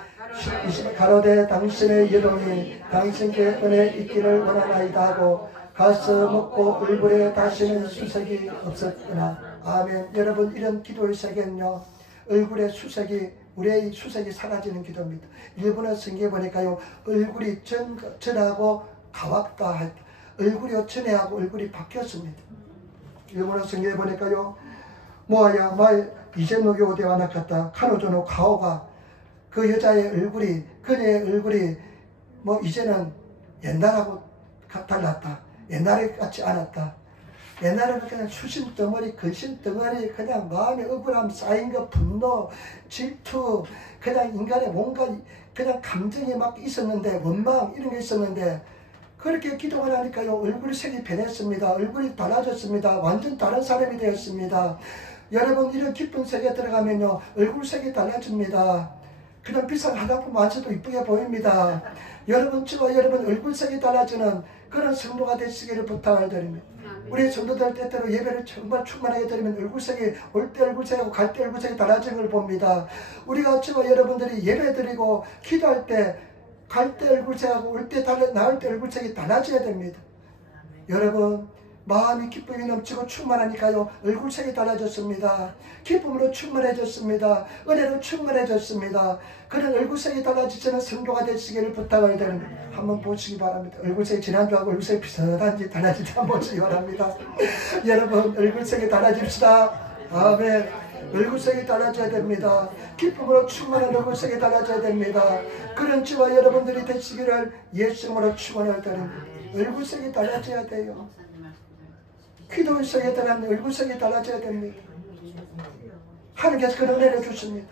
가로되 당신의 여동이 당신께 은혜 있기를 원하나이다 하고 가서 먹고 얼굴에 다시는 수색이 없었구나. 아멘. 여러분 이런 기도의 세계는요 얼굴에 수색이, 우리의 수색이 사라지는 기도입니다. 일본어 성경에 보니까요 얼굴이 전하고 가왔다 했다. 얼굴이 전해하고 얼굴이 바뀌었습니다. 일본어 성경에 보니까요 뭐야 마이 이제노교 대와 나갔다 카노조노 가오가 그 여자의 얼굴이, 그녀의 얼굴이 뭐 이제는 옛날하고 달랐다. 옛날에 같지 않았다. 옛날에는 그냥 수심 덩어리, 근심 덩어리, 그냥 마음에 억울함 쌓인 거, 분노, 질투, 그냥 인간의 뭔가 그냥 감정이 막 있었는데, 원망 이런 게 있었는데, 그렇게 기도를 하니까요 얼굴 색이 변했습니다. 얼굴이 달라졌습니다. 완전 다른 사람이 되었습니다. 여러분 이런 기쁜 색에 들어가면요 얼굴 색이 달라집니다. 그냥 비싼 화장품 안 써도 이쁘게 보입니다. 여러분 저와 여러분 얼굴색이 달라지는 그런 성도가 되시기를 부탁을 드립니다. 우리 성도들 때때로 예배를 정말 충만하게 드리면 얼굴색이 올 때 얼굴색하고 갈 때 얼굴색이 달라지는 걸 봅니다. 우리가 저와 여러분들이 예배 드리고 기도할 때 갈 때 얼굴색하고 올 때 나올 때 얼굴색이 달라져야 됩니다. 여러분 마음이 기쁨이 넘치고 충만하니까요 얼굴색이 달라졌습니다. 기쁨으로 충만해졌습니다. 은혜로 충만해졌습니다. 그런 얼굴색이 달라지시는 성도가 되시기를 부탁을 드립니다. 한번 보시기 바랍니다. 얼굴색이 지난주하고 얼굴색이 비슷한지 달라진지 한번 보시기 바랍니다. 여러분 얼굴색이 달라집시다. 아멘. 얼굴색이 달라져야 됩니다. 기쁨으로 충만한 얼굴색이 달라져야 됩니다. 그런 저와 여러분들이 되시기를 예수님으로 축원을 드립니다. 얼굴색이 달라져야 돼요. 기도의 색에 들어가는 얼굴색이 달라져야 됩니다. 하나님께서 그런 은혜를 주십니다.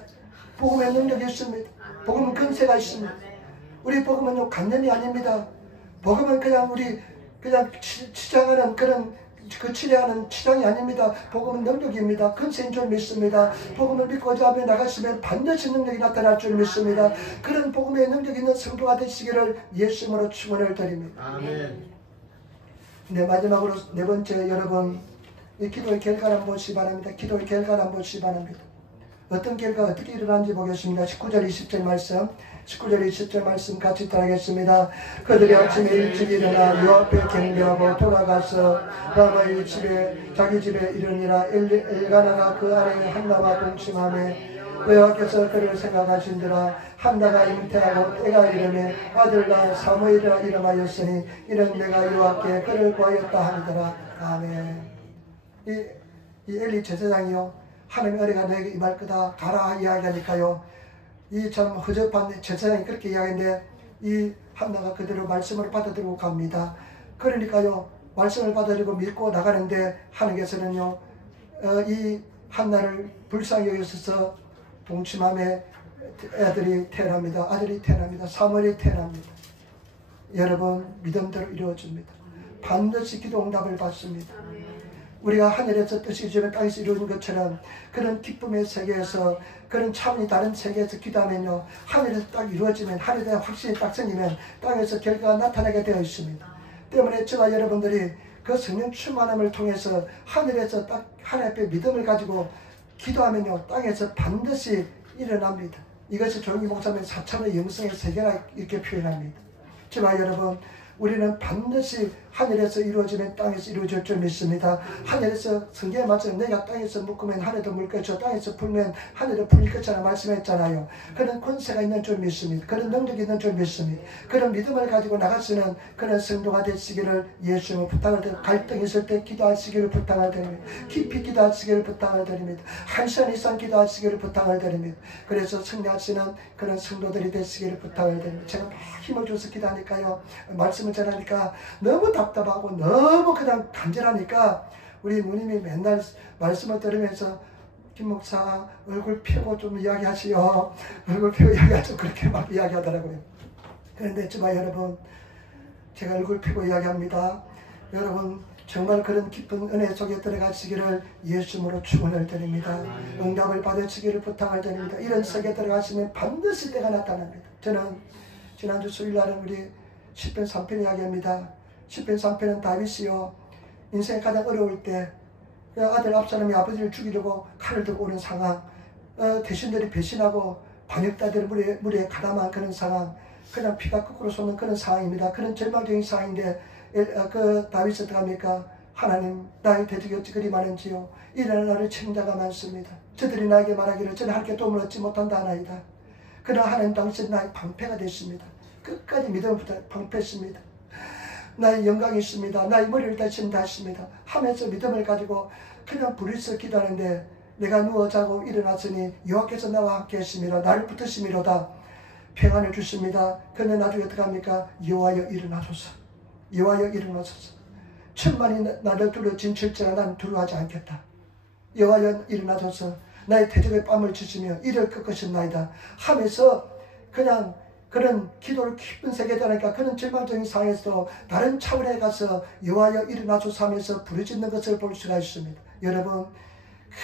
복음의 능력이 있습니다. 복음은 근세가 있습니다. 우리 복음은요 관념이 아닙니다. 복음은 그냥 우리 그냥 치장하는 그런 그 치료하는 치장이 아닙니다. 복음은 능력입니다. 근세인 줄 믿습니다. 복음을 믿고자 하며 나가시면 반드시 능력이 나타날 줄 믿습니다. 그런 복음의 능력 있는 성도가 되시기를 예수님으로 축원을 드립니다. 아멘. 네, 마지막으로 네 번째 여러분 이 기도의 결과를 한번 보시기 바랍니다. 기도의 결과를 한번 보시기 바랍니다. 어떤 결과가 어떻게 일어나는지 보겠습니다. 19절 20절 말씀 19절 20절 말씀 같이 따라하겠습니다. 그들이 아침에 일찍 일어나 요 앞에 경배하고 돌아가서 라마의 집에 자기 집에 이르니라. 엘가나가 그 아래 한나와 동침하며 여호와께서 그를 생각하신지라. 한나가 잉태하고 때가 이르매 아들나 사무엘이라 이름하였으니 이는 내가 여호와께 그를 구하였다 하니더라. 아멘. 이 엘리 제사장이요 하나님의 은혜가 너에게 임할 거다 가라 이야기하니까요 이 참 허접한 제사장이 그렇게 이야기했는데 이 한나가 그대로 말씀을 받아들이고 갑니다. 그러니까요 말씀을 받아들이고 믿고 나가는데 하나님께서는요 이 한나를 불쌍히 여기셔서 동침함에 아들이 태어납니다. 사무엘이 태어납니다. 여러분 믿음대로 이루어집니다. 반드시 기도 응답을 받습니다. 우리가 하늘에서 뜻이 이루어지면 땅에서 이루어진 것처럼 그런 기쁨의 세계에서 그런 차원이 다른 세계에서 기도하면요 하늘에서 딱 이루어지면 하늘에 확신이 딱 생기면 땅에서 결과가 나타나게 되어 있습니다. 때문에 저와 여러분들이 그 성령 충만함을 통해서 하늘에서 딱 하나님 앞에 믿음을 가지고 기도하면요 땅에서 반드시 일어납니다. 이것이 조용히 목사님 4차원의 영성의 세계라 이렇게 표현합니다. 저와 여러분 우리는 반드시 하늘에서 이루어지면 땅에서 이루어질 줄 믿습니다. 하늘에서 성경에 맞춰서 내가 땅에서 묶으면 하늘도 물 것이요 땅에서 풀면 하늘도 풀릴 것이라고 말씀했잖아요. 그런 권세가 있는 줄 믿습니다. 그런 능력이 있는 줄 믿습니다. 그런 믿음을 가지고 나가시는 그런 성도가 되시기를 예수님을 부탁을 드립니다. 갈등이 있을 때 기도하시기를 부탁을 드립니다. 깊이 기도하시기를 부탁을 드립니다. 1시간 이상 기도하시기를 부탁을 드립니다. 그래서 승리하시는 그런 성도들이 되시기를 부탁을 드립니다. 제가 막 힘을 줘서 기도하니까요, 말씀을 전하니까 너무 답답하고 너무 그냥 간절하니까 우리 누님이 맨날 말씀을 들으면서 김 목사 얼굴 펴고 좀 이야기하시오, 얼굴 펴고 이야기하죠. 그렇게 막 이야기하더라고요. 그런데 정말 여러분, 제가 얼굴 펴고 이야기합니다. 여러분 정말 그런 깊은 은혜 속에 들어가시기를 예수님으로 축원을 드립니다. 응답을 받으시기를 부탁을 드립니다. 이런 속에 들어가시면 반드시 때가 나타납니다. 저는 지난주 수요일날은 우리 시편 3편 이야기합니다. 시편 3편은 다윗이요, 인생이 가장 어려울 때 아들 압살롬이 아버지를 죽이려고 칼을 들고 오는 상황, 대신들이 배신하고 반역자들이 물에 가담한 그런 상황, 그냥 피가 거꾸로 솟는 그런 상황입니다. 그런 절망적인 상황인데 그 다윗이 어떻게 합니까? 하나님, 나의 대적이 어찌 그리 많은지요, 이런 나를 책임자가 많습니다. 저들이 나에게 말하기를 저는 하나님께 도움을 얻지 못한다 하나이다. 그러나 하나님 당신 나의 방패가 됐습니다. 끝까지 믿음을 방패했습니다. 나의 영광이 있습니다. 나의 머리를 다친다 했습니다. 하면서 믿음을 가지고 그냥 부르짖어 기도하는데, 내가 누워 자고 일어났으니 여호와께서 나와 함께 하심이라, 나를 붙으심이로다. 평안을 주십니다. 그런데 나중에 어떻게 합니까? 여호와여 일어나소서, 여호와여 일어나소서. 천만이 나를 두려 진칠지라 나는 두려워하지 않겠다. 여호와여 일어나소서, 나의 대적의 뺨을 치시며 이를 꺾으셨나이다 하면서 그냥 그런 기도를 깊은 세계에 들어가니까 그런 절망적인 상황에서도 다른 차원에 가서 여호와여 일어나소서 하면서 부르짖는 것을 볼 수가 있습니다. 여러분,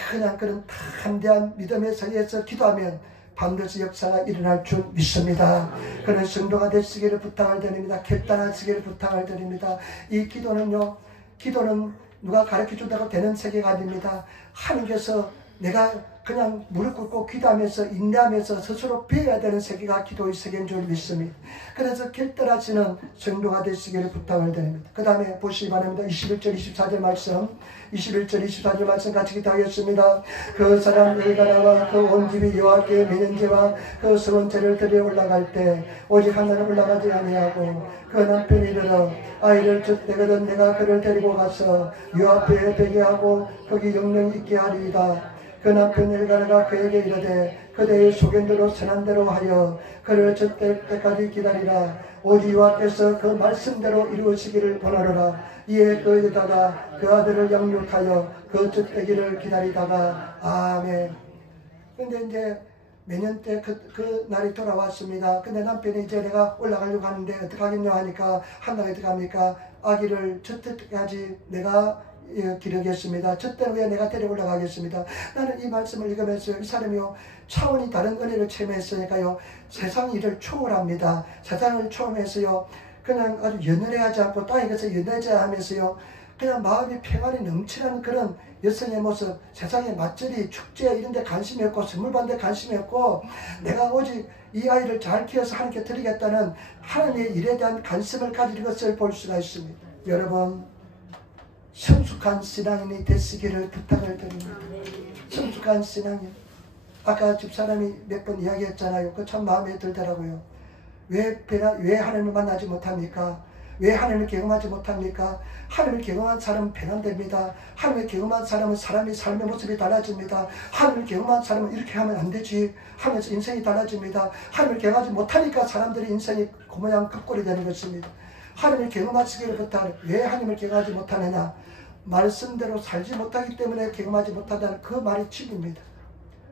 그냥 그런 담대한 믿음의 세계에서 기도하면 반드시 역사가 일어날 줄 믿습니다. 그런 성도가 되시기를 부탁을 드립니다. 결단하시기를 부탁을 드립니다. 이 기도는요, 기도는 누가 가르쳐준다고 되는 세계가 아닙니다. 하나님께서 내가 그냥 무릎 꿇고 기도하면서 인내하면서 스스로 배워야 되는 세계가 기도의 세계인 줄 믿습니다. 그래서 결단하시는 성도가 되시기를 부탁을 드립니다. 그 다음에 보시기 바랍니다. 21절 24절 말씀, 21절 24절 말씀 같이 기도하겠습니다. 그 사람 엘가나와 그 온 집이 여호와께 매년제와 그 수건제를 드려 올라갈 때 오직 하나는 올라가지 아니하고 그 남편이 들어 아이를 쫓되거든 내가 그를 데리고 가서 요 앞에 베게 하고 거기 영영 있게 하리이다. 그 남편 엘가나가 그에게 이르되 그대의 소견대로 선한 대로 하여 그를 쫓될 때까지 기다리라. 오직 여호와께서 그 말씀대로 이루시기를 원하노라. 이에 그 여자가 그 아들을 양육하여 그 쫓되기를 기다리다가 아멘. 근데 이제 매년 때 그 날이 돌아왔습니다. 근데 남편이 이제 내가 올라가려고 하는데 어떻게 하겠냐 하니까 한나가 어떻게 합니까? 아기를 젖을 때까지 내가 기르겠습니다. 젖대 후에 내가 데려 올라가겠습니다. 나는 이 말씀을 읽으면서 이 사람이요, 차원이 다른 은혜를 체험했으니까요, 세상 일을 초월합니다. 세상을 초월해서요, 그냥 아주 연연해하지 않고 땅에 가서 연연하자 하면서요, 그냥 마음이 평안이 넘치는 그런 여성의 모습, 세상의 맞절이, 축제 이런 데 관심이 없고 선물 받는 데 관심이 없고 내가 오직 이 아이를 잘 키워서 하나님께 드리겠다는 하나님의 일에 대한 관심을 가진 것을 볼 수가 있습니다. 여러분, 성숙한 신앙인이 되시기를 부탁을 드립니다. 성숙한 신앙인. 아까 집사람이 몇 번 이야기했잖아요. 그 참 마음에 들더라고요. 왜 하나님을 만나지 못합니까? 왜 하나님을 경험하지 못합니까? 하나님을 경험한 사람은 변환됩니다. 하나님을 경험한 사람은 사람의 삶의 모습이 달라집니다. 하나님을 경험한 사람은 이렇게 하면 안 되지 하면서 인생이 달라집니다. 하나님을 경험하지 못하니까 사람들이 인생이 그 모양 급골이 되는 것입니다. 하나님을 경험하시기를 부탁하는, 왜 하나님을 경험하지 못하느냐? 말씀대로 살지 못하기 때문에 경험하지 못한다는 그 말이 칩입니다.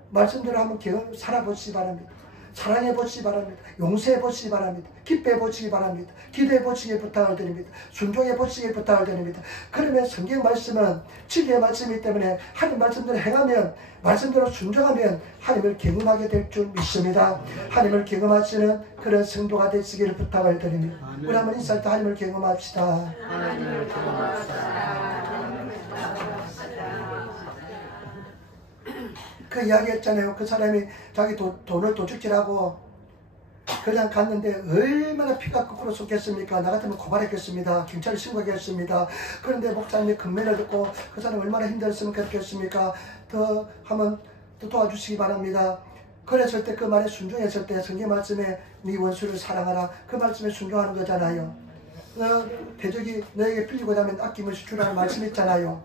말씀대로 한번 살아보시기 바랍니다. 사랑해 보시기 바랍니다. 용서해 보시기 바랍니다. 기뻐해 보시기 바랍니다. 기도해 보시기 부탁을 드립니다. 순종해 보시기 부탁을 드립니다. 그러면 성경 말씀은 진리의 말씀이기 때문에 하나님 말씀대로 행하면, 말씀대로 순종하면 하나님을 경험하게 될 줄 믿습니다. 하나님을 경험하시는 그런 성도가 되시기를 부탁을 드립니다. 우리 한번 인사할 때 하나님을 경험합시다. 하나님을 경험합시다. 그 이야기 했잖아요. 그 사람이 자기 돈을 도둑질하고 그냥 갔는데 얼마나 피가 거꾸로 쏟겠습니까? 나 같으면 고발했겠습니다. 경찰에 신고하겠습니다. 그런데 목사님이 금면을 듣고 그 사람 얼마나 힘들었으면 그렇겠습니까? 더 한번 또 도와주시기 바랍니다. 그랬을 때 그 말에 순종했을 때 성경 말씀에 네 원수를 사랑하라 그 말씀에 순종하는 거잖아요. 대적이 너에게 빌리고자 하면 아낌없이 주라는 말씀 있잖아요.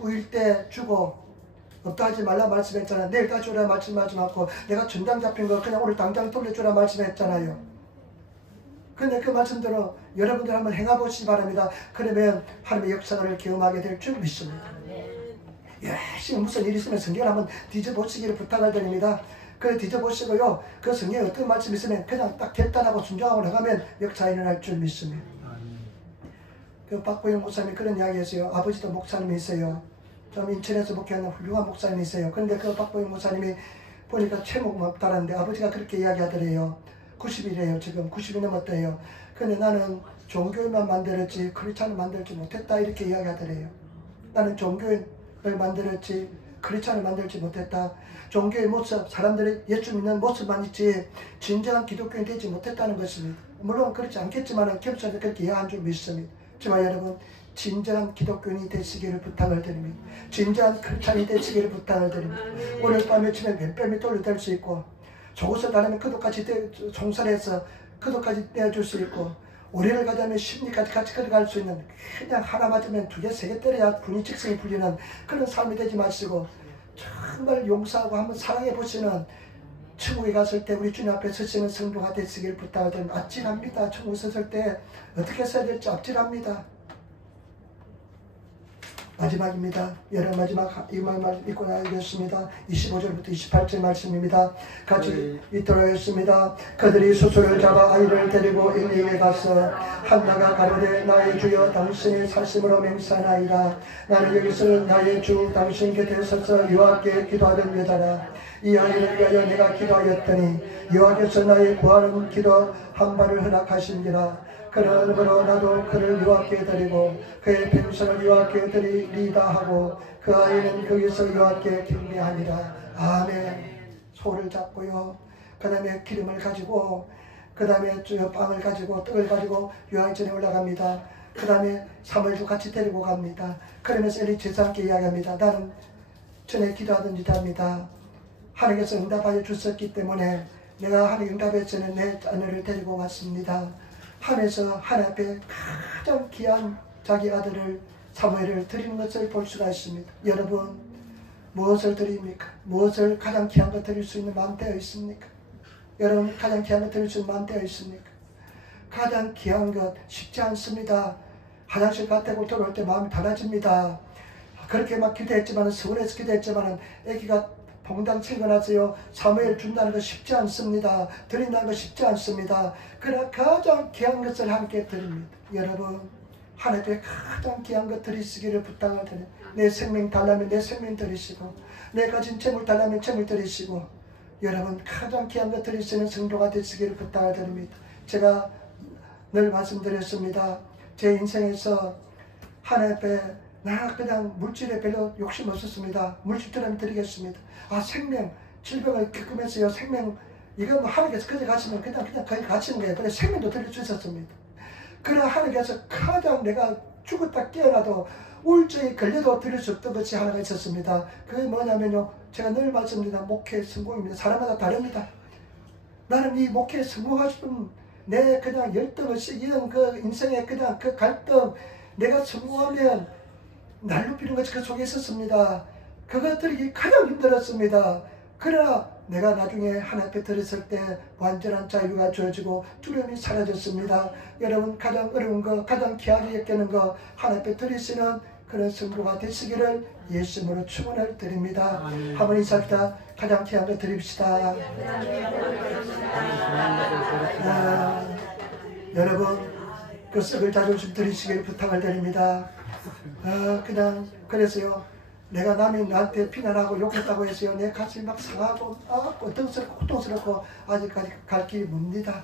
구일 때 주고 없다 하지 말라 말씀했잖아요. 내일 다시 오라 말씀하지 않고 내가 전당 잡힌 거 그냥 오늘 당장 돌려주라 말씀했잖아요. 근데 그 말씀대로 여러분들 한번 행해보시기 바랍니다. 그러면 하나님의 역사를 경험하게 될 줄 믿습니다. 열심히 무슨 일이 있으면 성경을 한번 뒤져보시기를 부탁을 드립니다. 그래 뒤져보시고요. 그 성경에 어떤 말씀이 있으면 그냥 딱 결단하고 순종하고 나가면 역사 일어날 줄 믿습니다. 그 박보영 목사님이 그런 이야기 했어요. 아버지도 목사님이세요. 좀 인천에서 목회하는 훌륭한 목사님이세요. 그런데 그 박보영 목사님이 보니까 채목은 없다는데 아버지가 그렇게 이야기하더래요. 90이래요. 지금 90이 넘었대요. 근데 나는 종교인만 만들었지 크리스찬을 만들지 못했다 이렇게 이야기하더래요. 나는 종교인을 만들었지 크리스찬을 만들지 못했다. 종교의 모습, 사람들의 예수 믿는 모습만 있지 진정한 기독교인이 되지 못했다는 것입니다. 물론 그렇지 않겠지만 겸손히 그렇게 이해한 줄 믿습니다. 하지만 여러분 진정한 기독교인이 되시기를 부탁을 드립니다. 진정한 크리스찬이 되시기를 부탁을 드립니다. 오늘 밤에 치면 몇 뺨이 돌려댈 수 있고 저곳을 다니면 그도까지 종살해서 그도까지 떼어줄 수 있고 우리를 가자면 심리까지 같이 걸어갈 수 있는 그냥 하나 맞으면 두 개, 세 개 때려야 분이 직성이 풀리는 그런 삶이 되지 마시고 정말 용서하고 한번 사랑해 보시는 천국에 갔을 때 우리 주님 앞에 서시는 성도가 되시길 부탁을 드립니다. 아찔합니다. 천국에 섰을 때 어떻게 써야 될지 아찔합니다. 마지막입니다. 여러분 마지막 이 말만 읽고 나가겠습니다. 25절부터 28절 말씀입니다. 같이 읽도록 하겠습니다. 그들이 수소를 잡아 아이를 데리고 엘리에게 가서 한나가 가로되 나의 주여 당신의 사심으로 맹세하나이다. 나는 여기서 나의 주 당신 곁에 서서 여호와께 기도하던 여자라. 이 아이를 위하여 내가 기도하였더니 여호와께서 나의 구하는 기도 한 발을 허락하신지라. 그러므로 나도 그를 여호와께 드리고 그의 평생을 여호와께 드리리다 하고 그 아이는 거기서 여호와께 경배하니라. 아멘. 소를 잡고요. 그 다음에 기름을 가지고 그 다음에 빵을 가지고 떡을 가지고 여호와 전에 올라갑니다. 그 다음에 사무엘도 같이 데리고 갑니다. 그러면서 엘리 제사장께 이야기합니다. 나는 전에 기도하던 짓합니다. 하나님께서 응답하여 주셨기 때문에 내가 하나님 응답했으면 내 자녀를 데리고 왔습니다. 하면서 하나님 앞에 가장 귀한 자기 아들을 사무엘을 드리는 것을 볼 수가 있습니다. 여러분 무엇을 드립니까? 무엇을 가장 귀한 것 드릴 수 있는 마음 되어 있습니까? 여러분 가장 귀한 것 드릴 수 있는 마음 되어 있습니까? 가장 귀한 것 쉽지 않습니다. 화장실 갔다고 돌아올 때 마음이 달라집니다. 그렇게 막 기도했지만 서울에서 기도했지만 애기가 봉당 챙겨놨어요. 사무엘 준다는 거 쉽지 않습니다. 드린다는 거 쉽지 않습니다. 그러나 가장 귀한 것을 함께 드립니다. 여러분 하나님께 가장 귀한 것 드리시기를 부탁을 드립니다. 내 생명 달라면 내 생명 드리시고 내 가진 재물 달라면 재물 드리시고 여러분 가장 귀한 것 드리시는 성도가 되시기를 부탁을 드립니다. 제가 늘 말씀드렸습니다. 제 인생에서 하나님 앞에 나 그냥 물질에 별로 욕심 없었습니다. 물질 드리면 드리겠습니다. 생명, 질병을 겪으면서요, 생명, 이거 뭐 하나님께서 그저 가시면 그냥 거기 가시는 거예요. 그래서 생명도 드릴 수 있었습니다. 그러나 하나님께서 가장 내가 죽었다 깨어나도 우울증에 걸려도 드릴 수 없던 것이 하나가 있었습니다. 그게 뭐냐면요, 제가 늘 말씀드리는 목회 성공입니다. 사람마다 다릅니다. 나는 이 목회에 성공하고 싶은 내 그냥 열등을 이런 그 인생의 그냥 그 갈등, 내가 성공하면 날로 피는 것이 그 속에 있었습니다. 그것들이 가장 힘들었습니다. 그러나 내가 나중에 하나님 앞에 들었을 때 완전한 자유가 주어지고 두려움이 사라졌습니다. 여러분 가장 어려운 거, 가장 귀하게 여기는 거 하나님 앞에 드리시는 그런 성도가 되시기를 예수님으로 축원을 드립니다. 한번 인사합시다. 가장 귀한 거 드립시다. 여러분 그 썩을 자존심 드리시기를 부탁을 드립니다. 그냥 그래서요, 내가 남이 나한테 비난하고 욕했다고 해서요, 내 가슴이 막 상하고 고통스럽고 고통스럽고 아직까지 갈 길이 멉니다.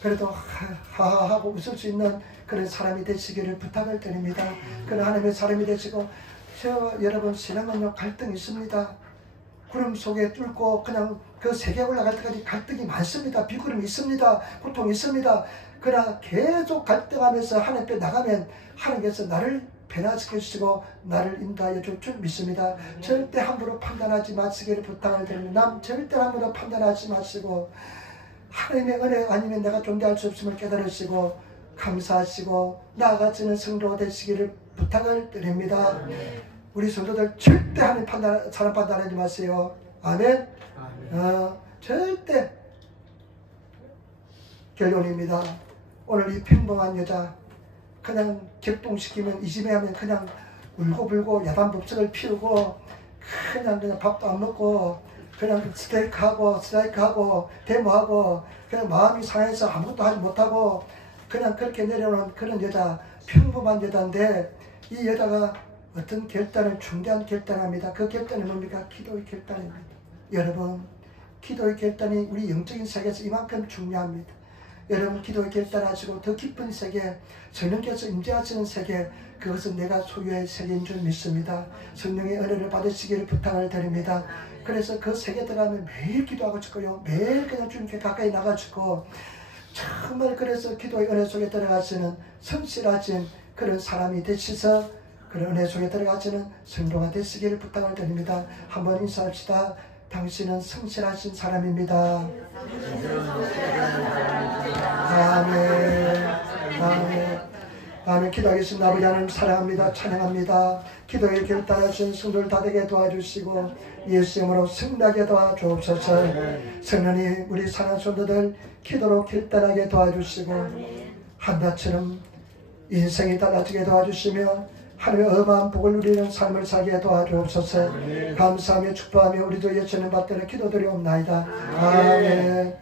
그래도 하하하고 웃을 수 있는 그런 사람이 되시기를 부탁을 드립니다. 그런 하나님의 사람이 되시고 여러분 신앙은요 갈등이 있습니다. 구름 속에 뚫고 그냥 그 세계에 올라갈 때까지 갈등이 많습니다. 비구름이 있습니다. 고통이 있습니다. 그러나 계속 갈등하면서 하나님 앞에 나가면 하나님께서 나를 변화시켜 주시고 나를 인도하여 줄 줄 믿습니다. 절대 함부로 판단하지 마시기를 부탁을 드립니다. 절대 함부로 판단하지 마시고 하나님의 은혜 아니면 내가 존재할 수 없음을 깨달으시고 감사하시고 나아가시는 성도가 되시기를 부탁을 드립니다. 우리 성도들 절대 하나님 사람 판단하지 마세요. 아멘. 절대. 결론입니다. 오늘 이 평범한 여자 그냥 격동시키면 이 집에 하면 그냥 울고불고 야단법석을 피우고 그냥 밥도 안 먹고 그냥 스트라이크하고 데모하고 그냥 마음이 상해서 아무것도 하지 못하고 그냥 그렇게 내려오는 그런 여자, 평범한 여자인데 이 여자가 어떤 결단을 중대한 결단을 합니다. 그 결단이 뭡니까? 기도의 결단입니다. 여러분, 기도의 결단이 우리 영적인 세계에서 이만큼 중요합니다. 여러분, 기도의 결단하시고 더 깊은 세계, 성령께서 임재하시는 세계, 그것은 내가 소유의 세계인 줄 믿습니다. 성령의 은혜를 받으시기를 부탁을 드립니다. 그래서 그 세계 들어가면 매일 기도하고 싶고요. 매일 그냥 주님께 가까이 나가시고 정말 그래서 기도의 은혜 속에 들어가시는 성실하신 그런 사람이 되셔서 그런 은혜 속에 들어가시는 성도가 되시기를 부탁을 드립니다. 한번 인사합시다. 당신은 성실하신 사람입니다. 아멘. 아멘. 아멘. 기도하겠습니다. 아버지 하나님 사랑합니다. 찬양합니다. 기도에 결단하신 성도를 다 되게 도와주시고 예수 이름으로 승리하게 도와주옵소서. 성령님 우리 사랑하는 성도들 기도로 결단하게 도와주시고 한나처럼 인생이 달라지게 도와주시며 하늘의 어마한 복을 누리는 삶을 살게 도와주옵소서. 감사하며 축복하며 우리도 예수님 받들어 기도드리옵나이다. 아멘.